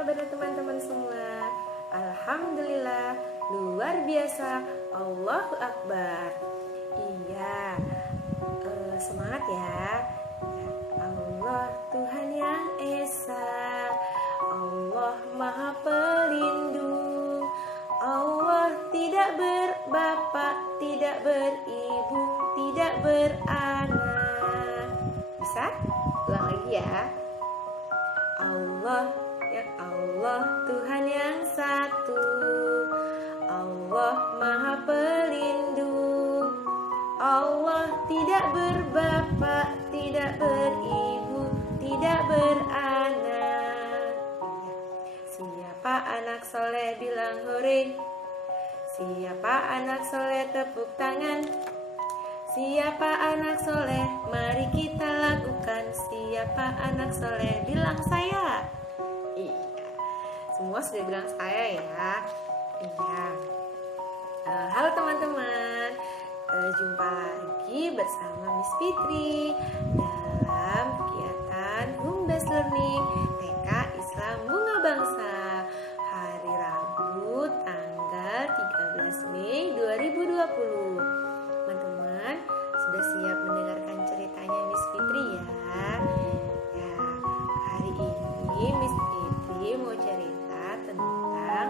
kabarnya teman-teman semua? Alhamdulillah, luar biasa, Allahu Akbar. Iya, semangat ya. Allah Tuhan yang Esa, Allah Maha Pelindung, Allah tidak berbapa, tidak beribu, tidak beranak. Bisa? Ulang lagi ya. Allah Tuhan yang satu, Allah Maha Pelindung, Allah tidak berbapa, tidak beribu, tidak beranak. Siapa anak soleh bilang hore, siapa anak soleh tepuk tangan. Siapa anak soleh, mari kita lakukan. Siapa anak soleh, bilang saya. Iya, semua sudah bilang saya ya. Iya. Halo teman-teman, jumpa lagi bersama Miss Fitri dalam kegiatan Home Based Learning TK Islam Bunga Bangsa hari Rabu tanggal 13 Mei 2020. Teman-teman sudah siap mendengarkan ceritanya Miss Fitri ya? Ya, hari ini Miss Fitri mau cerita tentang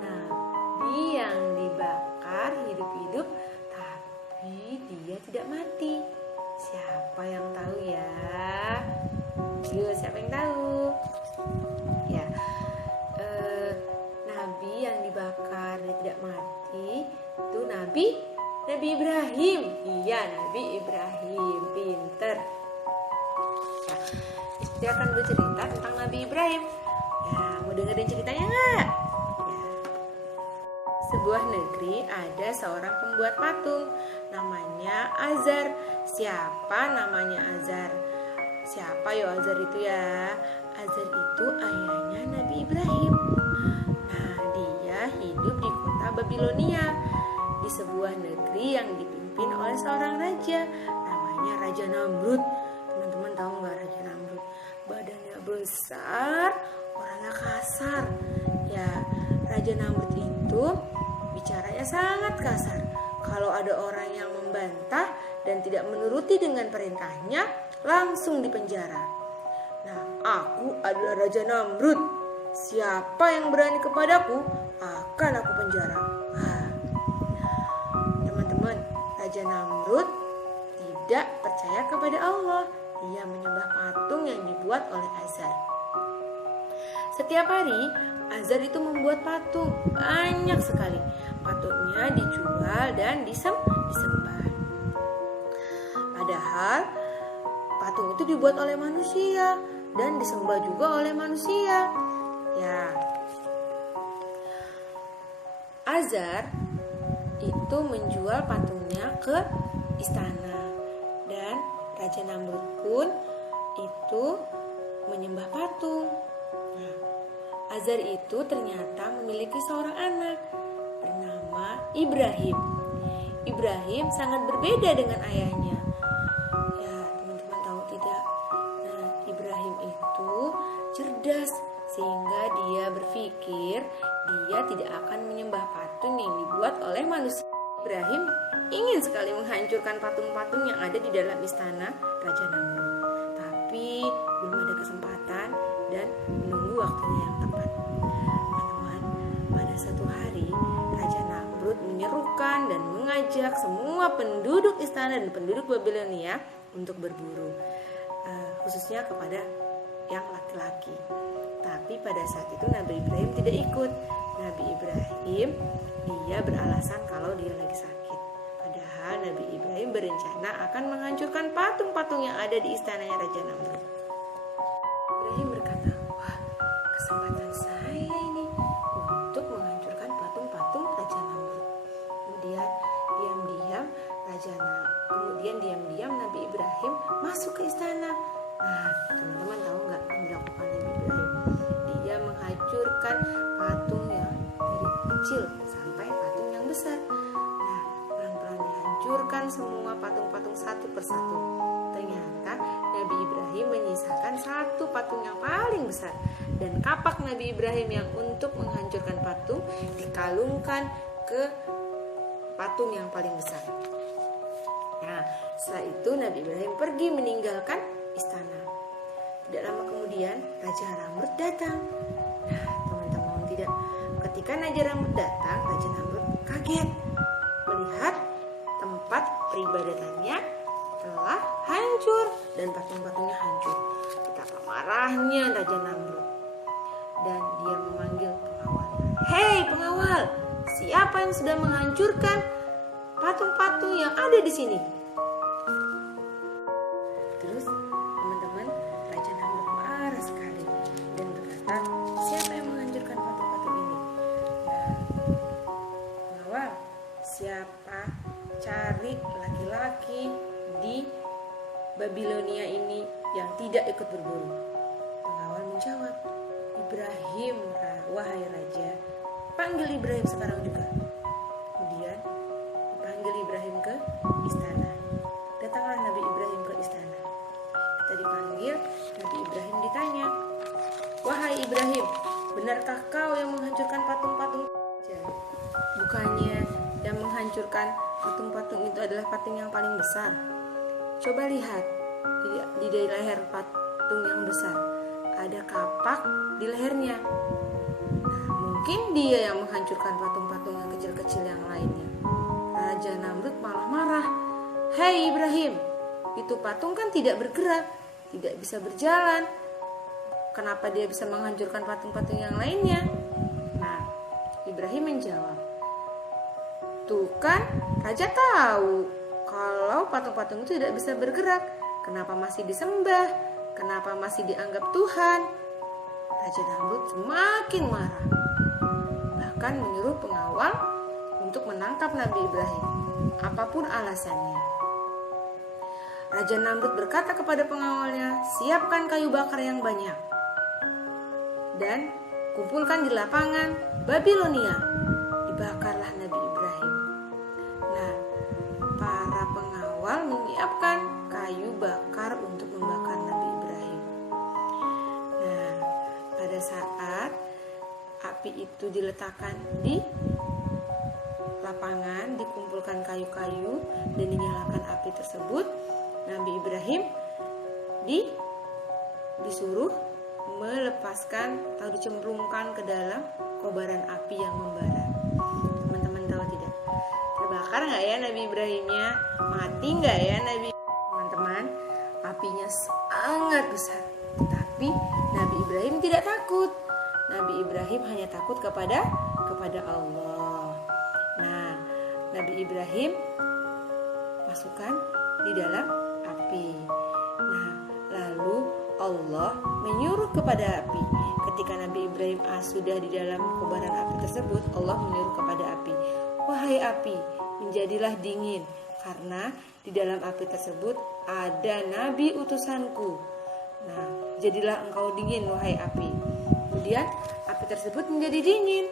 Nabi yang dibakar hidup-hidup tapi dia tidak mati. Siapa yang tahu ya? Yuk, siapa yang tahu? Ya, Nabi yang dibakar dan tidak mati itu Nabi Ibrahim. Iya, Nabi Ibrahim. Pinter. Nah, kita akan bercerita tentang Nabi Ibrahim. Ya, mau dengerin ceritanya nggak? Ya. Sebuah negeri ada seorang pembuat patung. Namanya Azar. Siapa namanya Azar? Siapa yo Azar itu ya? Azar itu ayahnya Nabi Ibrahim. Nah, dia hidup di kota Babilonia, di sebuah negeri yang dipimpin oleh seorang raja namanya Raja Namrud. Teman-teman tahu nggak Raja Namrud? Badannya besar, orangnya kasar. Ya, Raja Namrud itu bicaranya sangat kasar. Kalau ada orang yang membantah dan tidak menuruti dengan perintahnya, langsung dipenjara. Nah, aku adalah Raja Namrud. Siapa yang berani kepadaku, akan aku penjara. Raja Namrud tidak percaya kepada Allah. Dia menyembah patung yang dibuat oleh Azar. Setiap hari Azar itu membuat patung banyak sekali. Patungnya dijual dan disembah. Padahal patung itu dibuat oleh manusia dan disembah juga oleh manusia. Ya, Azar itu menjual patungnya ke istana dan Raja Namrud pun itu menyembah patung. Nah, Azar itu ternyata memiliki seorang anak bernama Ibrahim. Ibrahim sangat berbeda dengan ayahnya. Ya, teman-teman tahu tidak? Nah, Ibrahim itu cerdas sehingga dia berpikir dia tidak akan menyembah patung yang dibuat oleh manusia. Ibrahim ingin sekali menghancurkan patung-patung yang ada di dalam istana Raja Namrud. Tapi belum ada kesempatan dan menunggu waktunya yang tepat. Teman-teman, pada satu hari Raja Namrud menyerukan dan mengajak semua penduduk istana dan penduduk Babilonia untuk berburu, khususnya kepada yang laki-laki. Tapi pada saat itu Nabi Ibrahim tidak ikut. Nabi Ibrahim dia beralasan kalau dia lagi sakit. Padahal Nabi Ibrahim berencana akan menghancurkan patung-patung yang ada di istananya Raja Namrud. Ibrahim berkata, wah, kesempatan saya ini untuk menghancurkan patung-patung Raja Namrud. Kemudian diam-diam Nabi Ibrahim masuk ke istana. Nah, teman-teman tahu nggak yang dilakukan Nabi Ibrahim? Dia menghancurkan patung yang dari kecil sampai patung yang besar. Nah, pelan-pelan dihancurkan semua patung-patung satu persatu. Ternyata Nabi Ibrahim menyisakan satu patung yang paling besar. Dan kapak Nabi Ibrahim yang untuk menghancurkan patung dikalungkan ke patung yang paling besar. Nah, setelah itu Nabi Ibrahim pergi meninggalkan istana. Tidak lama kemudian Raja Namrud datang. Nah, teman-teman, ketika Raja Namrud datang, Raja Namrud kaget melihat tempat peribadatannya telah hancur dan patung-patungnya hancur. Betapa marahnya Raja Namrud. Dan dia memanggil pengawalnya. "Hei pengawal, siapa yang sudah menghancurkan patung-patung yang ada di sini?" Terus teman-teman, Raja Namrud marah sekali dan berkata, "Siapa yang menghancurkan patung-patung ini?" Nah, pengawal, "Siapa? Cari laki-laki di Babilonia ini yang tidak ikut berburu." Pengawal menjawab, "Ibrahim, wahai raja, panggil Ibrahim sekarang juga." Kemudian dipanggil Ibrahim ke istana. Datanglah Nabi Ibrahim ke istana. Kita dipanggil, Nabi Ibrahim ditanya, "Wahai Ibrahim, benarkah kau yang menghancurkan patung-patung?" Bukannya yang menghancurkan patung-patung itu adalah patung yang paling besar. Coba lihat di leher patung yang besar, ada kapak di lehernya. Nah, mungkin dia yang menghancurkan patung-patung yang kecil-kecil yang lainnya. Raja Namrud malah marah. "Hei Ibrahim, itu patung kan tidak bergerak, tidak bisa berjalan. Kenapa dia bisa menghancurkan patung-patung yang lainnya?" Nah, Ibrahim menjawab, "Tuh kan, raja tahu kalau patung-patung itu tidak bisa bergerak. Kenapa masih disembah? Kenapa masih dianggap Tuhan?" Raja Namrud semakin marah, bahkan menyuruh pengawal untuk menangkap Nabi Ibrahim, apapun alasannya. Raja Namrud berkata kepada pengawalnya, "Siapkan kayu bakar yang banyak dan kumpulkan di lapangan Babilonia." Dibakarlah Nabi Ibrahim. Nah, para pengawal menyiapkan kayu bakar untuk membakar Nabi Ibrahim. Nah, pada saat api itu diletakkan di lapangan, dikumpulkan kayu-kayu dan dinyalakan api tersebut, Nabi Ibrahim disuruh melepaskan atau dicemplungkan ke dalam kobaran api yang membara. Teman-teman tahu tidak? Terbakar nggak ya Nabi Ibrahimnya? Mati nggak ya Nabi? Teman-teman, apinya sangat besar, tetapi Nabi Ibrahim tidak takut. Nabi Ibrahim hanya takut kepada Allah. Nah, Nabi Ibrahim masukkan di dalam api. Nah, lalu Allah menyuruh kepada api. Ketika Nabi Ibrahim sudah di dalam kobaran api tersebut, Allah menyuruh kepada api, "Wahai api, menjadilah dingin, karena di dalam api tersebut ada nabi utusanku. Nah, jadilah engkau dingin, wahai api." Kemudian api tersebut menjadi dingin.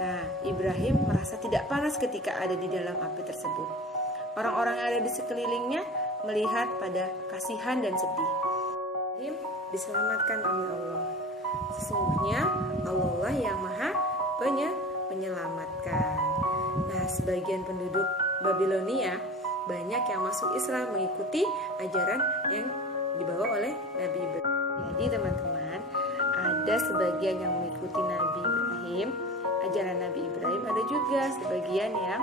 Nah, Ibrahim merasa tidak panas ketika ada di dalam api tersebut. Orang-orang yang ada di sekelilingnya melihat pada kasihan dan sedih. Ibrahim diselamatkan oleh Allah. Sesungguhnya Allah yang maha penyelamatkan. Nah, sebagian penduduk Babilonia banyak yang masuk Islam mengikuti ajaran yang dibawa oleh Nabi Ibrahim. Jadi teman-teman, ada sebagian yang mengikuti Nabi Ibrahim, ajaran Nabi Ibrahim, ada juga sebagian yang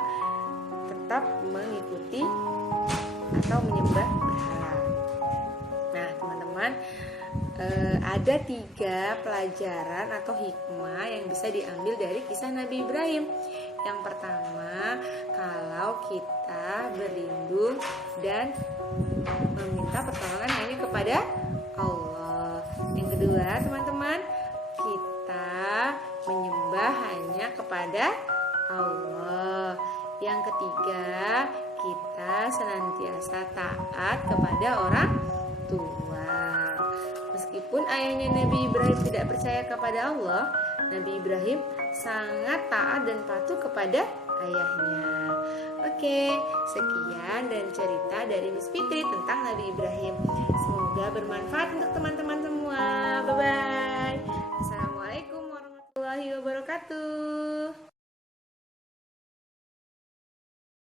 tetap mengikuti atau menyembah berhala. Nah teman-teman, ada 3 pelajaran atau hikmah yang bisa diambil dari kisah Nabi Ibrahim. Yang pertama, kalau kita berlindung dan meminta pertolongan hanya kepada Allah. Yang kedua, teman-teman, kita menyembah hanya kepada Allah. Yang ketiga, kita senantiasa taat kepada orang tua. Meskipun ayahnya Nabi Ibrahim tidak percaya kepada Allah, Nabi Ibrahim sangat taat dan patuh kepada ayahnya. Oke, sekian dan cerita dari Miss Fitri tentang Nabi Ibrahim. Semoga bermanfaat untuk teman-teman semua. warahmatullahi wabarakatuh.